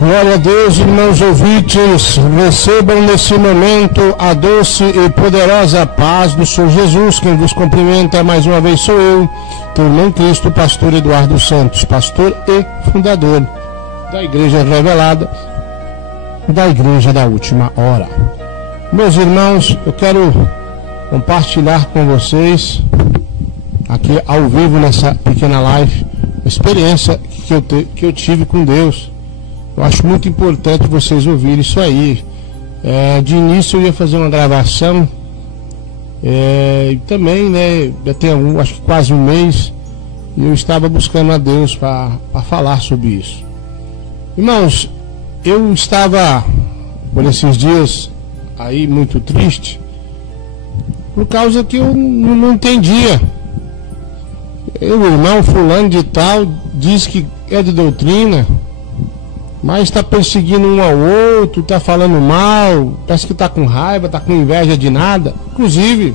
Glória a Deus, irmãos ouvintes, recebam nesse momento a doce e poderosa paz do Senhor Jesus. Quem vos cumprimenta mais uma vez sou eu, teu irmão Cristo, pastor Eduardo Santos, pastor e fundador da Igreja Revelada, da Igreja da Última Hora. Meus irmãos, eu quero compartilhar com vocês, aqui ao vivo nessa pequena live, a experiência que eu tive com Deus. Eu acho muito importante vocês ouvirem isso aí. De início eu ia fazer uma gravação, e também, né, já tem acho que quase um mês, e eu estava buscando a Deus para falar sobre isso. Irmãos, eu estava por esses dias aí muito triste, por causa que eu não entendia. O irmão fulano de tal diz que é de doutrina, mas está perseguindo um ao outro, está falando mal, parece que está com raiva, está com inveja de nada. Inclusive,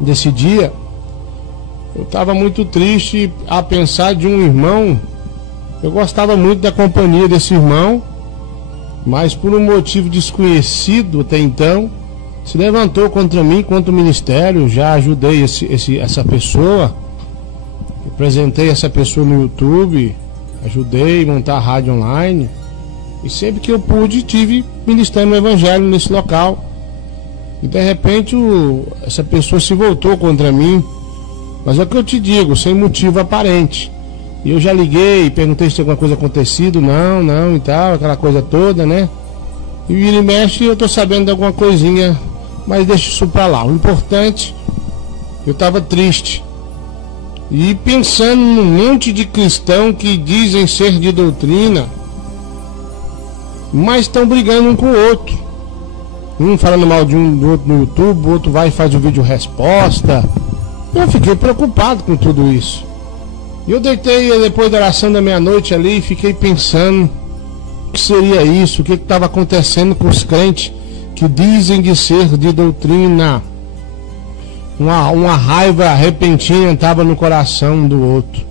desse dia, eu estava muito triste a pensar de um irmão. Eu gostava muito da companhia desse irmão, mas por um motivo desconhecido até então, se levantou contra mim, contra o ministério. Já ajudei essa pessoa, apresentei essa pessoa no YouTube, ajudei a montar a rádio online, e sempre que eu pude tive ministrando o evangelho nesse local. E de repente essa pessoa se voltou contra mim, mas é o que eu te digo, sem motivo aparente. E eu já liguei, perguntei se alguma coisa acontecido, não e tal, aquela coisa toda, né? E vira e mexe, eu tô sabendo de alguma coisinha, mas deixa isso pra lá. O importante, eu tava triste e pensando num monte de cristão que dizem ser de doutrina, mas estão brigando um com o outro. Um falando mal de um do outro no YouTube, o outro vai e faz o vídeo resposta. Eu fiquei preocupado com tudo isso. E eu deitei depois da oração da meia-noite ali e fiquei pensando o que seria isso, o que estava acontecendo com os crentes que dizem de ser de doutrina. Uma raiva repentina estava no coração do outro.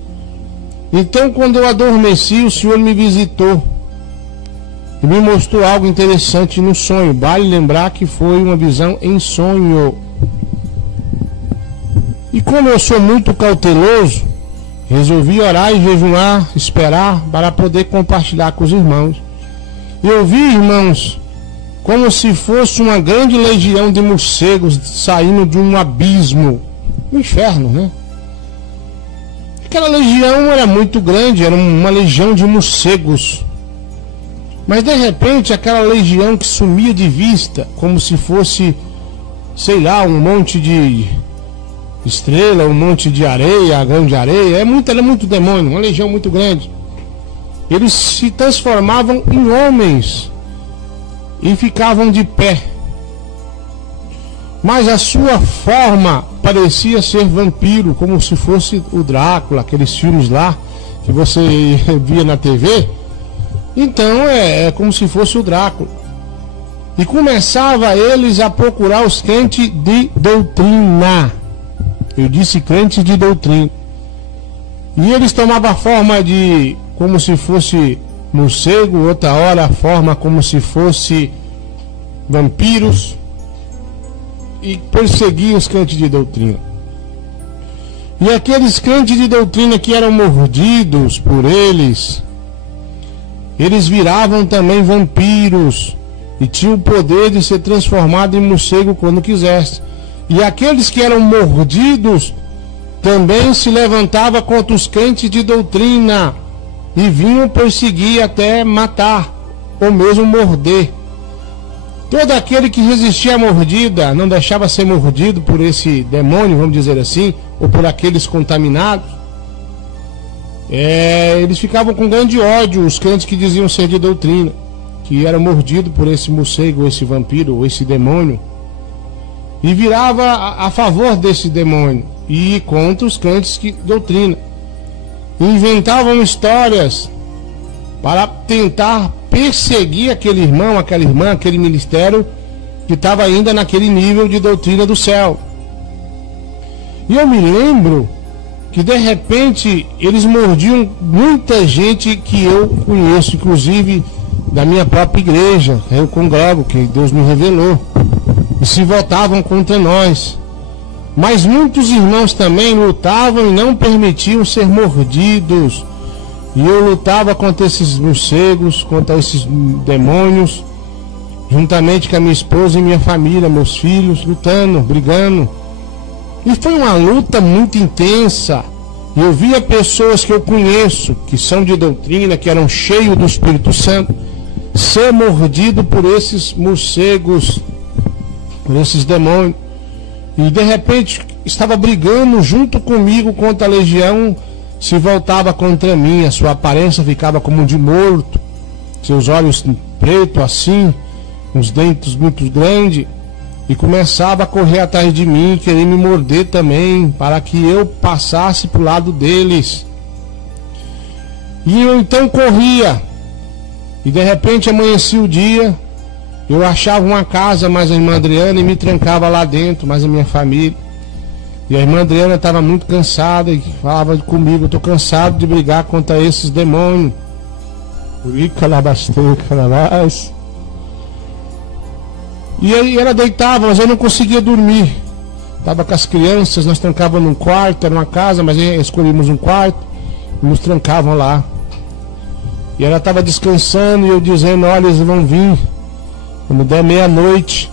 Então, quando eu adormeci, o Senhor me visitou e me mostrou algo interessante no sonho. Vale lembrar que foi uma visão em sonho. E como eu sou muito cauteloso, resolvi orar e jejuar, esperar para poder compartilhar com os irmãos. Eu vi, irmãos, como se fosse uma grande legião de morcegos saindo de um abismo, um inferno, né? Aquela legião era muito grande, era uma legião de morcegos. Mas de repente aquela legião que sumia de vista, como se fosse, sei lá, um monte de estrela, um monte de areia, grão de areia, era muito demônio, uma legião muito grande. Eles se transformavam em homens e ficavam de pé, mas a sua forma parecia ser vampiro, como se fosse o Drácula, aqueles filmes lá que você via na TV. Então é como se fosse o Drácula. E começava eles a procurar os crentes de doutrina. Eu disse crentes de doutrina. E eles tomavam a forma de como se fosse morcego, outra hora a forma como se fosse vampiros, e perseguiam os crentes de doutrina. E aqueles crentes de doutrina que eram mordidos por eles viravam também vampiros e tinham o poder de ser transformado em morcego quando quisesse. E aqueles que eram mordidos também se levantavam contra os crentes de doutrina e vinham perseguir até matar ou mesmo morder. Todo aquele que resistia à mordida, não deixava ser mordido por esse demônio, vamos dizer assim, ou por aqueles contaminados, eles ficavam com grande ódio, os crentes que diziam ser de doutrina, que eram mordidos por esse morcego, ou esse vampiro, ou esse demônio, e virava a favor desse demônio e contra os crentes de doutrina. Inventavam histórias para tentar perseguir aquele irmão, aquela irmã, aquele ministério que estava ainda naquele nível de doutrina do céu. E eu me lembro que de repente eles mordiam muita gente que eu conheço, inclusive da minha própria igreja, eu congrego, que Deus me revelou, e se voltavam contra nós. Mas muitos irmãos também lutavam e não permitiam ser mordidos. E eu lutava contra esses morcegos, contra esses demônios, juntamente com a minha esposa e minha família, meus filhos, lutando, brigando. E foi uma luta muito intensa. Eu via pessoas que eu conheço, que são de doutrina, que eram cheios do Espírito Santo, ser mordido por esses morcegos, por esses demônios. E de repente estava brigando junto comigo contra a legião, se voltava contra mim, a sua aparência ficava como de morto, seus olhos pretos assim, os dentes muito grandes, e começava a correr atrás de mim, querer me morder também, para que eu passasse para o lado deles. E eu então corria, e de repente amanhecia o dia, eu achava uma casa, mais a irmã Adriana, e me trancava lá dentro, mais a minha família. E a irmã Adriana estava muito cansada e falava comigo: eu estou cansado de brigar contra esses demônios. E aí ela deitava, mas eu não conseguia dormir. Estava com as crianças, nós trancávamos num quarto, era uma casa, mas escolhemos um quarto e nos trancavam lá. E ela estava descansando e eu dizendo: olha, eles vão vir. Quando der meia-noite,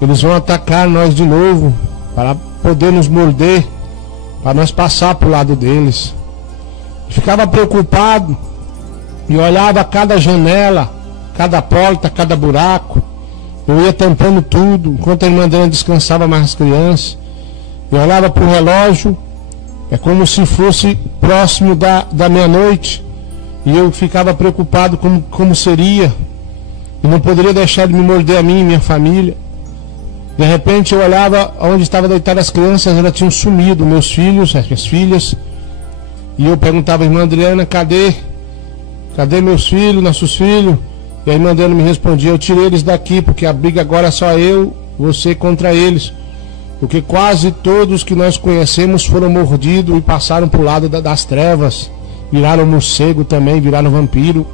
eles vão atacar nós de novo, para poder nos morder, para nós passar para o lado deles. Ficava preocupado e olhava cada janela, cada porta, cada buraco. Eu ia tampando tudo, enquanto a irmã Adriana descansava mais as crianças. Eu olhava para o relógio, é como se fosse próximo da meia-noite, e eu ficava preocupado como seria. E não poderia deixar de me morder a mim e minha família. De repente eu olhava onde estavam deitadas as crianças, elas tinham sumido, meus filhos, as minhas filhas. E eu perguntava à irmã Adriana: cadê? Cadê meus filhos, nossos filhos? E a irmã Adriana me respondia: eu tirei eles daqui, porque a briga agora é só eu, você contra eles. Porque quase todos que nós conhecemos foram mordidos e passaram para o lado das trevas. Viraram morcego também, viraram vampiro.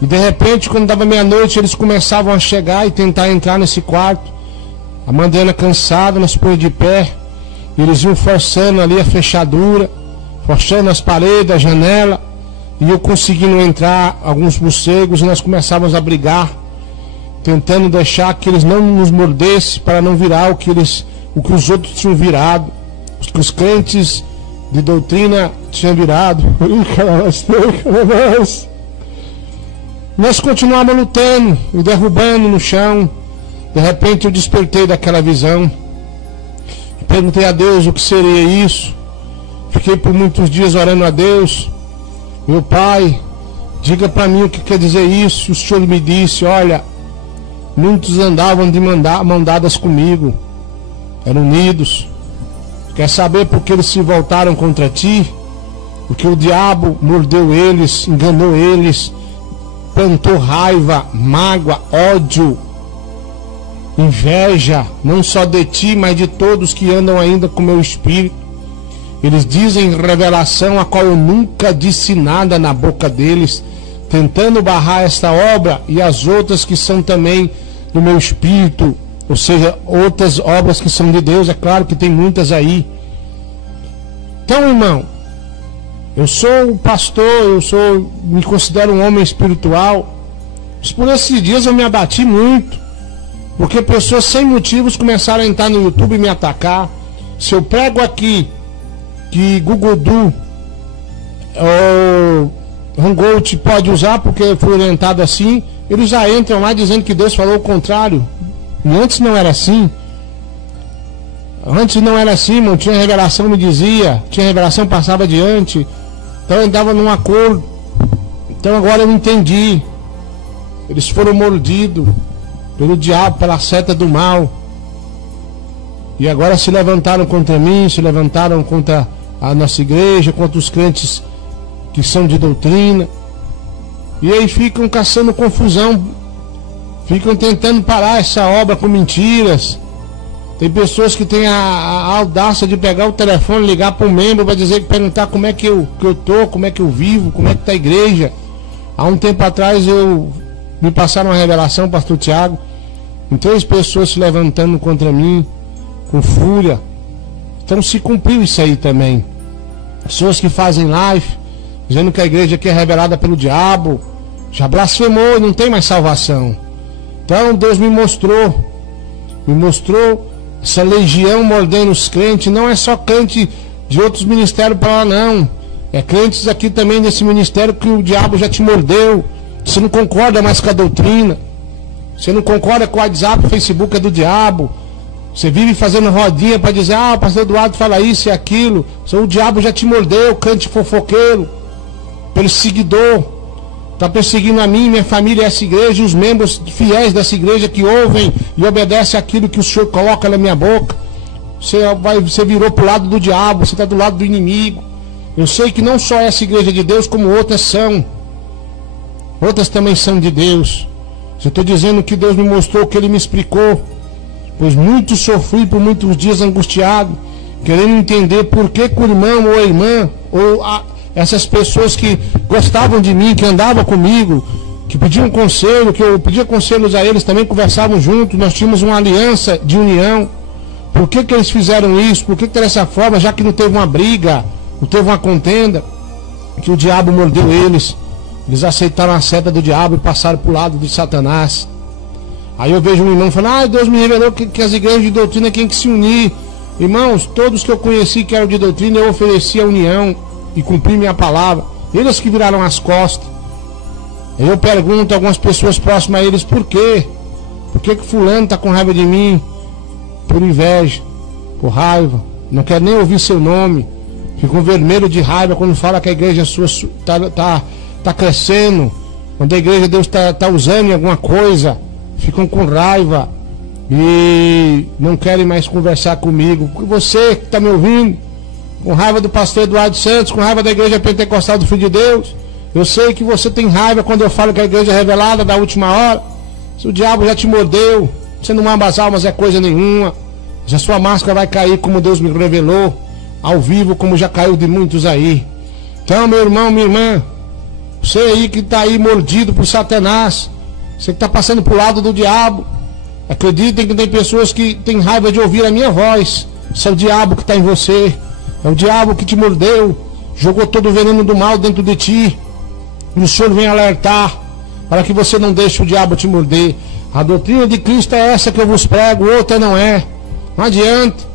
E de repente, quando dava meia-noite, eles começavam a chegar e tentar entrar nesse quarto. A irmã Adriana cansada, nós põe de pé. E eles iam forçando ali a fechadura, forçando as paredes, a janela. E eu conseguindo entrar, alguns morcegos, e nós começávamos a brigar, tentando deixar que eles não nos mordessem, para não virar o que os outros tinham virado, o que os crentes de doutrina tinham virado. Nós continuávamos lutando e derrubando no chão. De repente eu despertei daquela visão. Perguntei a Deus o que seria isso. Fiquei por muitos dias orando a Deus. Meu Pai, diga para mim o que quer dizer isso. O Senhor me disse: olha, muitos andavam de mão dadas comigo, eram unidos. Quer saber por que eles se voltaram contra ti? Porque o diabo mordeu eles, enganou eles, plantou raiva, mágoa, ódio, inveja, não só de ti, mas de todos que andam ainda com meu espírito. Eles dizem revelação a qual eu nunca disse nada na boca deles, tentando barrar esta obra e as outras que são também do meu espírito, ou seja, outras obras que são de Deus. É claro que tem muitas aí. Então, irmão, eu sou pastor, me considero um homem espiritual, mas por esses dias eu me abati muito, porque pessoas sem motivos começaram a entrar no YouTube e me atacar. Se eu prego aqui que Gugudu ou Rangout pode usar porque foi orientado assim, eles já entram lá dizendo que Deus falou o contrário. E antes não era assim. Antes não era assim, irmão. Tinha revelação, me dizia, tinha revelação, passava adiante. Então eu andava num acordo. Então agora eu entendi. Eles foram mordidos pelo diabo, pela seta do mal. E agora se levantaram contra mim, se levantaram contra a nossa igreja, contra os crentes que são de doutrina. E aí ficam caçando confusão, ficam tentando parar essa obra com mentiras. Tem pessoas que têm a audácia de pegar o telefone, ligar para um membro para dizer, perguntar como é que eu tô, como é que eu vivo, como é que está a igreja. Há um tempo atrás me passaram uma revelação, pastor Tiago, com 3 pessoas se levantando contra mim, com fúria. Então se cumpriu isso aí também. Pessoas que fazem live, dizendo que a igreja aqui é revelada pelo diabo, já blasfemou e não tem mais salvação. Então Deus me mostrou essa legião mordendo os crentes. Não é só crente de outros ministérios para lá, não. É crentes aqui também nesse ministério que o diabo já te mordeu. Você não concorda mais com a doutrina. Você não concorda com o WhatsApp, o Facebook é do diabo. Você vive fazendo rodinha para dizer, o pastor Eduardo fala isso e aquilo. O diabo já te mordeu, crente fofoqueiro, perseguidor. Está perseguindo a mim, minha família, essa igreja, e os membros fiéis dessa igreja que ouvem e obedecem aquilo que o Senhor coloca na minha boca. Você virou para o lado do diabo, você está do lado do inimigo. Eu sei que não só essa igreja de Deus, como outras são. Outras também são de Deus. Eu estou dizendo que Deus me mostrou, que Ele me explicou. Pois muito sofri por muitos dias angustiado, querendo entender por que o irmão ou a irmã, essas pessoas que gostavam de mim, que andavam comigo, que pediam conselho, que eu pedia conselhos a eles, também conversavam juntos, nós tínhamos uma aliança de união. Por que eles fizeram isso? Por que dessa forma, já que não teve uma briga, não teve uma contenda, que o diabo mordeu eles? Eles aceitaram a seta do diabo e passaram para o lado de Satanás. Aí eu vejo um irmão falando, Deus me revelou que as igrejas de doutrina têm que se unir. Irmãos, todos que eu conheci que eram de doutrina, eu ofereci a união e cumpri minha palavra. Eles que viraram as costas. Eu pergunto a algumas pessoas próximas a eles, por quê? Por que fulano está com raiva de mim? Por inveja, por raiva, não quer nem ouvir seu nome. Ficam vermelho de raiva quando fala que a igreja sua está crescendo. Quando a igreja de Deus está usando em alguma coisa, ficam com raiva e não querem mais conversar comigo. Você que está me ouvindo, com raiva do pastor Eduardo Santos, com raiva da igreja pentecostal do Filho de Deus, eu sei que você tem raiva quando eu falo que a igreja é revelada da última hora. Se o diabo já te mordeu, você não ama as almas é coisa nenhuma. Já sua máscara vai cair como Deus me revelou, ao vivo, como já caiu de muitos aí. Então, meu irmão, minha irmã, você aí que está aí mordido por Satanás, você que está passando para o lado do diabo, acreditem que tem pessoas que têm raiva de ouvir a minha voz. Isso é o diabo que está em você. É o diabo que te mordeu, jogou todo o veneno do mal dentro de ti. E o Senhor vem alertar para que você não deixe o diabo te morder. A doutrina de Cristo é essa que eu vos prego, outra não é. Não adianta.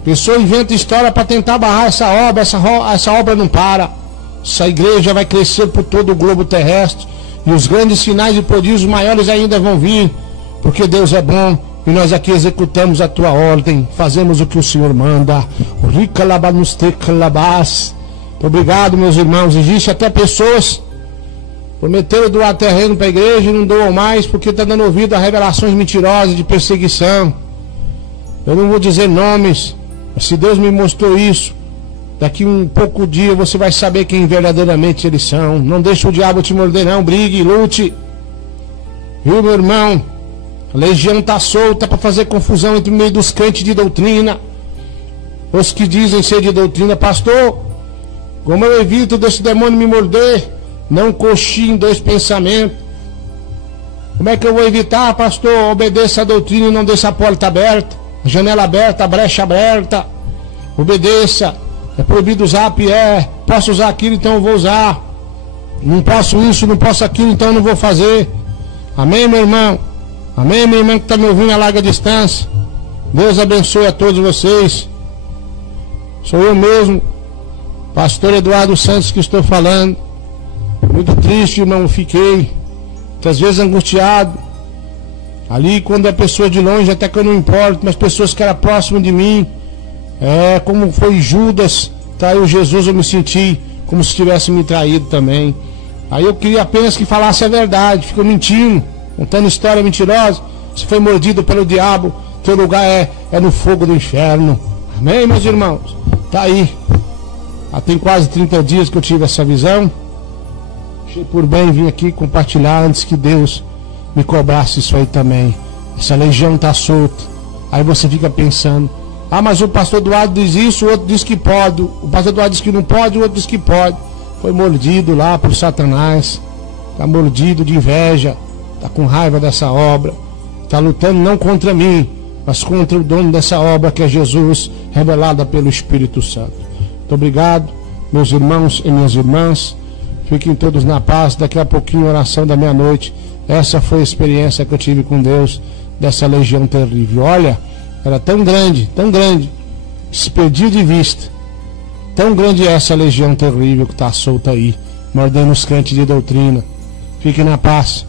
A pessoa inventa história para tentar barrar essa obra. Essa obra não para. Essa igreja vai crescer por todo o globo terrestre. E os grandes sinais e prodígios maiores ainda vão vir. Porque Deus é bom. E nós aqui executamos a tua ordem. Fazemos o que o Senhor manda. Obrigado, meus irmãos. Existe até pessoas prometeram doar terreno para a igreja e não doam mais porque está dando ouvido a revelações mentirosas de perseguição. Eu não vou dizer nomes, mas se Deus me mostrou isso, daqui um pouco dia você vai saber quem verdadeiramente eles são. Não deixe o diabo te morder não, brigue, lute. Viu, meu irmão? A legião está solta para fazer confusão entre o meio dos crentes de doutrina. Os que dizem ser de doutrina, pastor, como eu evito desse demônio me morder? Não coxie em 2 pensamentos. Como é que eu vou evitar, pastor? Obedeça a doutrina e não deixe a porta aberta, a janela aberta, a brecha aberta. Obedeça. É proibido usar, posso usar aquilo, então eu vou usar. Não posso isso, não posso aquilo, então eu não vou fazer. Amém, meu irmão? Amém, minha irmã que está me ouvindo a larga distância? Deus abençoe a todos vocês. Sou eu mesmo, pastor Eduardo Santos, que estou falando. Muito triste, irmão, fiquei muitas vezes angustiado. Ali quando é pessoa de longe, até que eu não importo, mas pessoas que eram próximas de mim, como foi Judas, traiu Jesus, eu me senti como se tivesse me traído também. Aí eu queria apenas que falasse a verdade, ficou mentindo, contando história mentirosa. Você foi mordido pelo diabo, teu lugar é no fogo do inferno. Amém, meus irmãos? Tá aí. Tem quase 30 dias que eu tive essa visão. Achei por bem vir aqui compartilhar antes que Deus me cobrasse isso aí também. Essa legião está solta. Aí você fica pensando, ah, mas o pastor Eduardo diz isso, o outro diz que pode, o pastor Eduardo diz que não pode, o outro diz que pode. Foi mordido lá por Satanás, está mordido de inveja, está com raiva dessa obra, está lutando não contra mim, mas contra o dono dessa obra, que é Jesus, revelada pelo Espírito Santo. Muito obrigado, meus irmãos e minhas irmãs. Fiquem todos na paz. Daqui a pouquinho, oração da meia-noite. Essa foi a experiência que eu tive com Deus, dessa legião terrível. Olha, era tão grande, se perdia de vista. Tão grande é essa legião terrível que está solta aí, mordendo os crentes de doutrina. Fiquem na paz.